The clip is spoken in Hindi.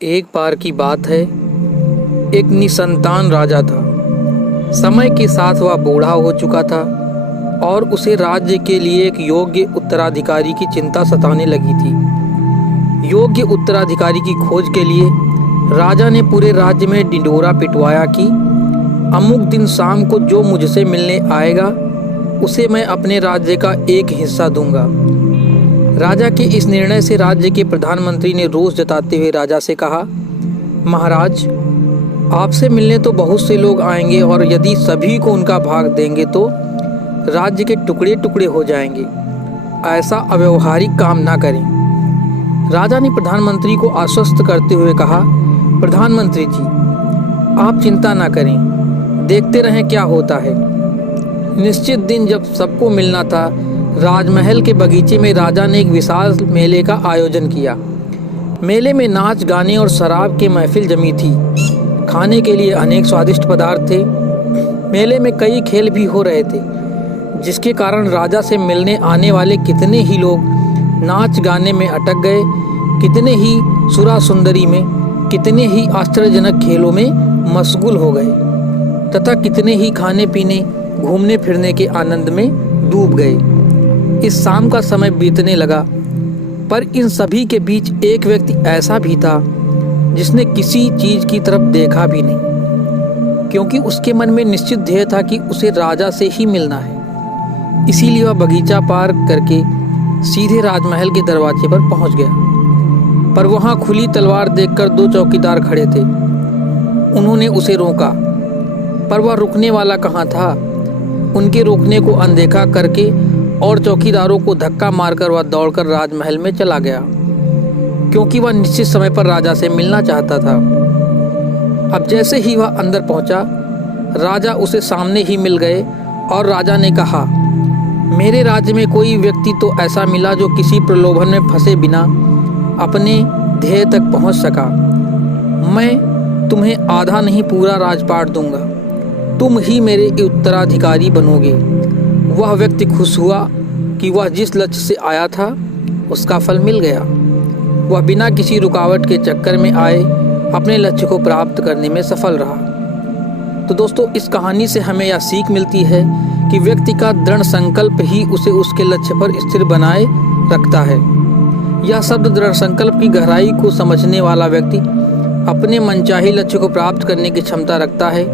एक बार की बात है, एक निसंतान राजा था। समय के साथ वह बूढ़ा हो चुका था और उसे राज्य के लिए एक योग्य उत्तराधिकारी की चिंता सताने लगी थी। योग्य उत्तराधिकारी की खोज के लिए राजा ने पूरे राज्य में ढिंढोरा पिटवाया कि अमुक दिन शाम को जो मुझसे मिलने आएगा उसे मैं अपने राज्य का एक हिस्सा दूंगा। राजा के इस निर्णय से राज्य के प्रधानमंत्री ने रोष जताते हुए राजा से कहा, महाराज, आपसे मिलने तो बहुत से लोग आएंगे और यदि सभी को उनका भाग देंगे तो राज्य के टुकड़े टुकड़े हो जाएंगे। ऐसा अव्यवहारिक काम ना करें। राजा ने प्रधानमंत्री को आश्वस्त करते हुए कहा, प्रधानमंत्री जी, आप चिंता ना करें, देखते रहें क्या होता है। निश्चित दिन जब सबको मिलना था, राजमहल के बगीचे में राजा ने एक विशाल मेले का आयोजन किया। मेले में नाच गाने और शराब की महफिल जमी थी। खाने के लिए अनेक स्वादिष्ट पदार्थ थे। मेले में कई खेल भी हो रहे थे, जिसके कारण राजा से मिलने आने वाले कितने ही लोग नाच गाने में अटक गए, कितने ही सुरा सुंदरी में, कितने ही आश्चर्यजनक खेलों में मशगूल हो गए तथा कितने ही खाने पीने, घूमने फिरने के आनंद में डूब गए। इस शाम का समय बीतने लगा, पर इन सभी के बीच एक व्यक्ति ऐसा भी था जिसने किसी चीज की तरफ देखा भी नहीं, क्योंकि उसके मन में निश्चित ध्येय था कि उसे राजा से ही मिलना है। इसीलिए वह बगीचा पार करके सीधे राजमहल के दरवाजे पर पहुंच गया। पर वहां खुली तलवार देखकर दो चौकीदार खड़े थे। उन्होंने उसे रोका, पर वह रुकने वाला कहाँ था। उनके रोकने को अनदेखा करके और चौकीदारों को धक्का मारकर वह दौड़कर राजमहल में चला गया, क्योंकि वह निश्चित समय पर राजा से मिलना चाहता था। अब जैसे ही वह अंदर पहुंचा, राजा उसे सामने ही मिल गए और राजा ने कहा, मेरे राज्य में कोई व्यक्ति तो ऐसा मिला जो किसी प्रलोभन में फंसे बिना अपने ध्येय तक पहुंच सका। मैं तुम्हें आधा नहीं पूरा राजपाट दूंगा, तुम ही मेरे उत्तराधिकारी बनोगे। वह व्यक्ति खुश हुआ कि वह जिस लक्ष्य से आया था उसका फल मिल गया। वह बिना किसी रुकावट के चक्कर में आए अपने लक्ष्य को प्राप्त करने में सफल रहा। तो दोस्तों, इस कहानी से हमें यह सीख मिलती है कि व्यक्ति का दृढ़ संकल्प ही उसे उसके लक्ष्य पर स्थिर बनाए रखता है। यह शब्द दृढ़ संकल्प की गहराई को समझने वाला व्यक्ति अपने मनचाही लक्ष्य को प्राप्त करने की क्षमता रखता है।